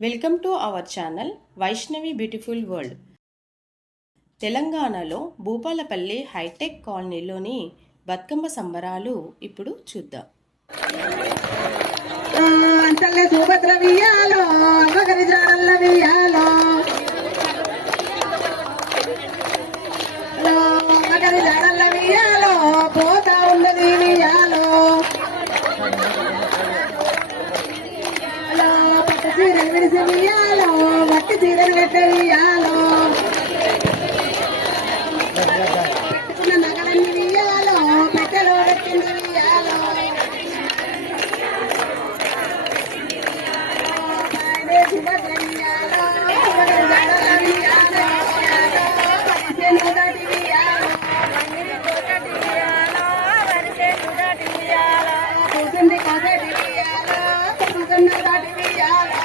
Welcome to our channel Vaishnavi beautiful world. తెలంగాణలో Bhupalpally hitech కాలనీలోని బతుకమ్మ సంబరాలు ఇప్పుడు చూద్దాం. పోతా ఉన్నది వియాలో చీరలు విడిసి వియాలో మట్టి చీరలు కట్టే వియాలో పెట్టుకున్న నగలన్నీ వియాలో పెట్టెలో పెట్టింది వియాలో సుభద్ర వియాలో కూర్చుంది కోసటి వియాలో కూర్చున్న దాటి వియాలో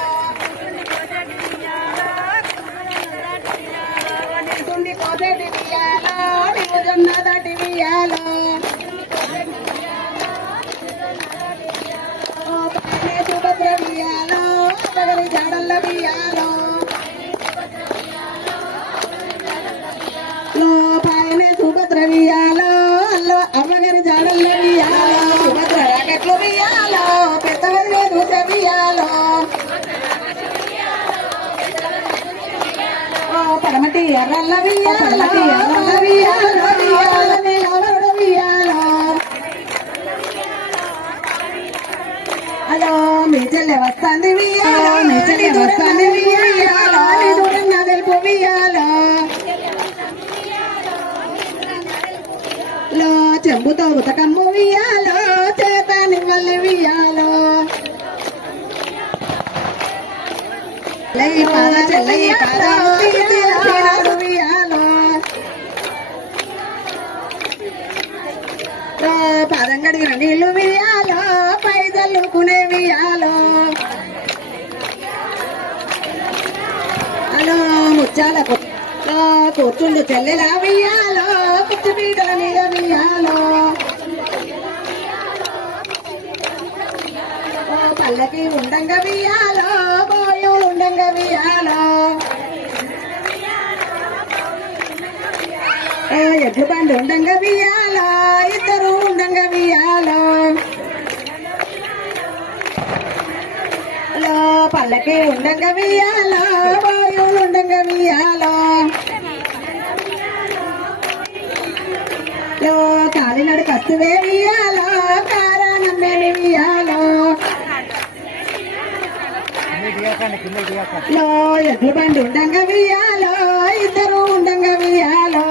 కోసటి వియాలో నిజన్న దాటి వియాలో సుభద్ర వియాలో పగరి జాడల్ల వియాలో పైన సుభద్ర వియాలో అమ్మగారి జాడల్ల వియాలో సుభద్ర రాకెట్లు వియాలో పెద్దవది దూస వియాలో పడమటి ఎర్రల్ల వియాలో అలో మీ చెల్లె వస్తుంది వియాలో మీ చెల్లె వస్తుంది వియాలో దూరంగా తెలుపు వియాలో చెంబుతో ఉతకమ్ము వియాలో చేత నిమ్మల్ని వియాలో చెల్లయ్య పాదాడు వియాలో పాదం కడిగిన నీళ్లు వియాలో పై చల్లుకునే వియాలో అలో ముచ్చాల కూర్చుండు చెల్లెలా వియాలో కుచ్చు పీటల మీద వియాలో పల్లకి ఉండంగా వియాలో బోయు ఉండంగా వియాలో ఎడ్లు బండి ఉండంగా వియాలో ఇద్దరు ఉండంగా వియాలో పల్లకి ఉండంగా వియాలో బోయు ఉండంగా వియాలో కాలినడు కత్తువే వియాలో కారణమే వియాలో ఎడ్లు బండి ఉండంగా వియాలో ఇద్దరు ఉండంగా వియాలో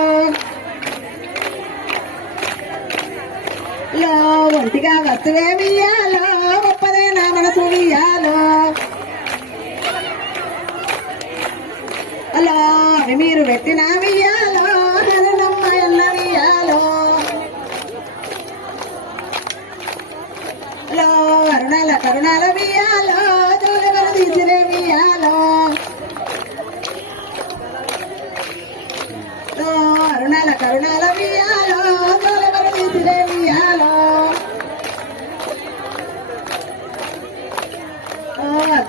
ఒంటిగా వస్తువే వియాలో ఒప్పదే నా మనసు వియాలో అలా అవి మీరు పెట్టిన వియాలో నమ్మయన్న వియాలో అరుణాల కరుణాల వియాలో జోలెవరు తీసిరే వియాలో అరుణాల కరుణాల వియాలో జోలెవరు తీసిరే వియాలో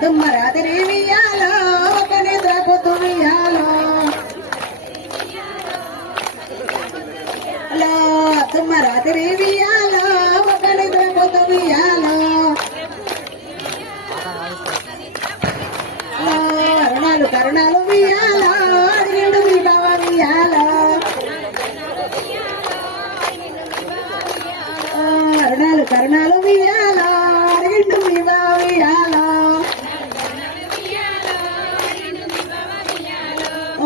తుమ్మ రాత్రి వియాలో ఒక నిద్ర పొద్దు వియాలో తుమ్మ రాత్రి వియాలో ఒక నిద్ర పొద్దు వియాలో అరుణాలు కరుణాలు వియాలో అడిగిండు మీ బావ వియాలో అరుణాలు కరుణాలు వియాలో అడిగిండు మీ బావ వియాలో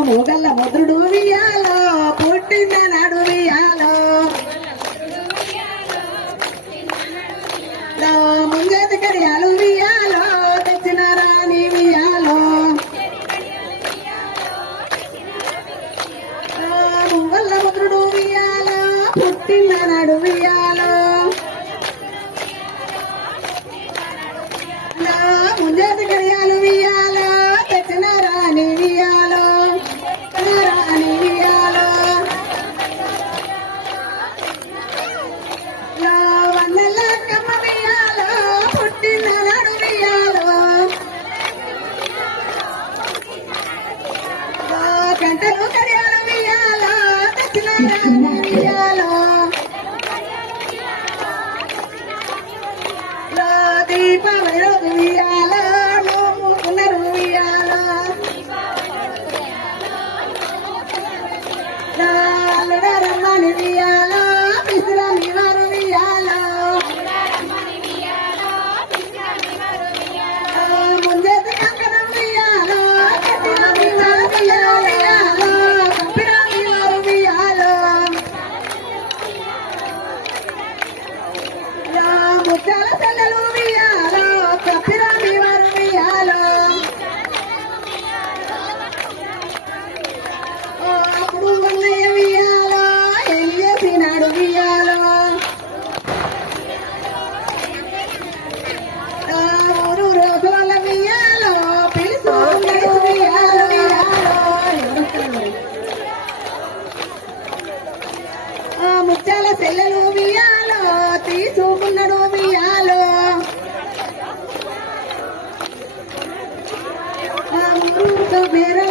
మూగల్ల ముద్రుడు వియాలో పుట్టిన నాడు వియాలో ముంగేది కడియాలు వియాలో తెచ్చిన రాణి వియాలో ముంగల్ల ముద్రుడు వియాలో పుట్టిన నాడు వియాలో ముంగేది కడియాలు వియాలో తెచ్చిన రాణి వియాలో రాణి వియాలో బేరం